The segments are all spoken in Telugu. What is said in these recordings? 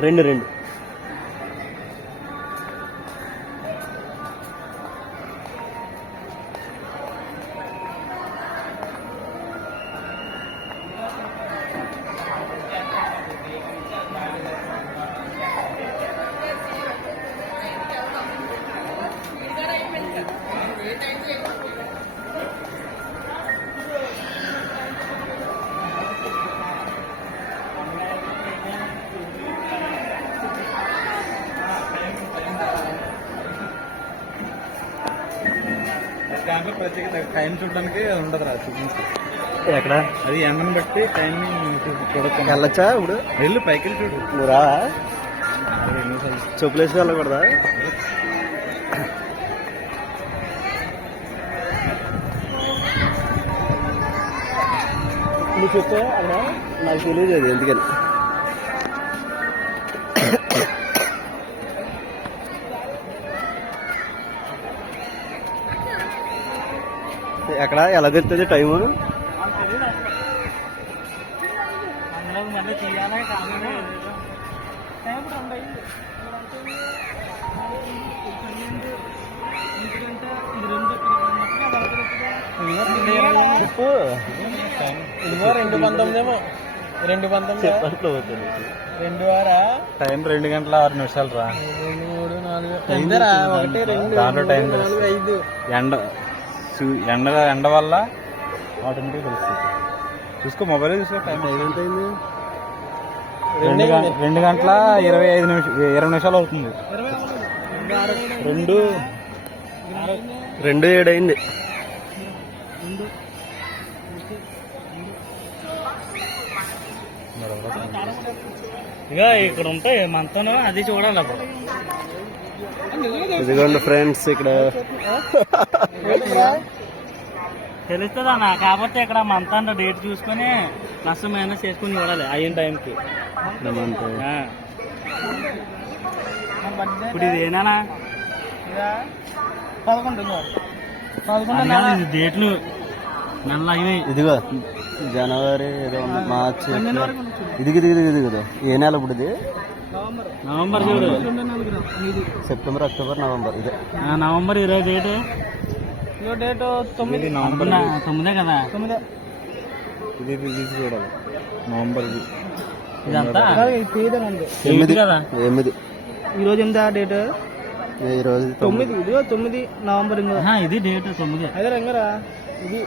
రెండు రెండు. దాంట్లో ప్రత్యేకత టైం చూడడానికి ఉండదు రా ఎక్కడ? అది ఎండను బట్టి టైం చూడొచ్చు వెళ్ళొచ్చా ఇప్పుడు? వెళ్ళు పైకి వెళ్ళి చూడు. నువ్వు రా అది ఎన్నిసార్లు? చెప్పులు వేసి వెళ్ళకూడదా? నువ్వు చెప్తే అక్కడ నాకు తెలియదు అది ఎందుకని? ఎక్కడ? ఎలా తెలుస్తుంది టైము ఇదిగో రెండు పంతొమ్మిది ఏమో రెండు పంతొమ్మిది. రెండు వారా? టైం రెండు గంటల ఆరు నిమిషాలు రా. రెండు మూడు నాలుగు ఒకటి రెండు దాంట్లో టైం. ఐదు. ఎండ ఎండ ఎండ వల్ల ఆటోమేటిక్ తెలుస్తుంది. చూసుకో మొబైల్ చూసుకో టైం ఎంతైంది రెండు గం- రెండు గంటల ఇరవై ఐదు నిమిషం ఇరవై నిమిషాలు అవుతుంది. రెండు రెండు ఏడు అయింది ఇక ఇక్కడ ఉంటాయి మనతోనే అది చూడాలి అప్పుడు. ఇదిగోండి ఫ్రెండ్స్ ఇక్కడ. తెలుస్తుంది అన్న కాకపోతే ఇక్కడ మంత్ అంత డేట్ చూసుకొని ప్లస్ మైనస్ చేసుకుని చూడాలి అయిన టైంకి. ఇప్పుడు ఇది ఏనా పదకొండు డేట్లు నెల అయినాయి. ఇదిగో జనవరి ఏదో మార్చి ఇదిగి ఇదిగి ఇదిగి ఇదిగో. ఏ నెల ఇప్పుడు ఇది? నవంబర్. చూడు సెప్టెంబర్ అక్టోబర్ నవంబర్ ఇదే. ఆ, నవంబర్ ఇరవై డేట్? డేట్ తొమ్మిది. నవంబర్ తొమ్మిదే కదా? తొమ్మిదే. ఇది ఇది చూడాలి. నవంబర్ ఇదంతా? ఎనిమిది కదా? ఎనిమిది. ఈ రోజు ఎంత డేట్? ఈ రోజు తొమ్మిది. ఇది తొమ్మిది నవంబర్ ఇది డేట్ తొమ్మిది. అదే రంగరా ఇది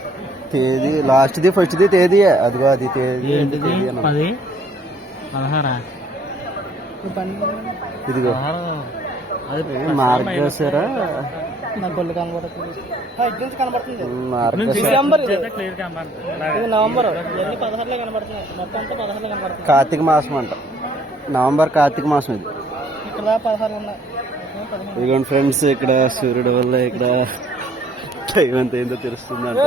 తేదీ లాస్ట్ది ఫస్ట్ది తేదీ అదిగో అది తేదీ. పది పదహారా? ఇదిగో. మార్గశిర గొల్లు కనబడుతుంది. అంతా కార్తీక మాసం అంట. నవంబర్ కార్తీక మాసం ఇది. ఇదిగోండి ఫ్రెండ్స్ ఇక్కడ సూర్యుడు వల్ల ఇక్కడ టైం ఎంత ఏందో తెలుస్తుందంట.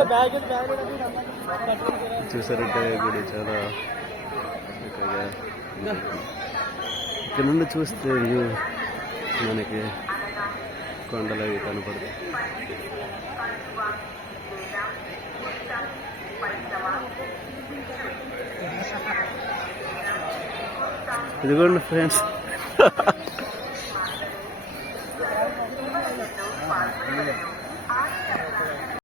చూసారంటే గుడి చాలా. ఇక్కడ నుండి చూస్తే వ్యూ మనకి కొండలు అవి కనపడతాయి. ఇదిగోండి ఫ్రెండ్స్.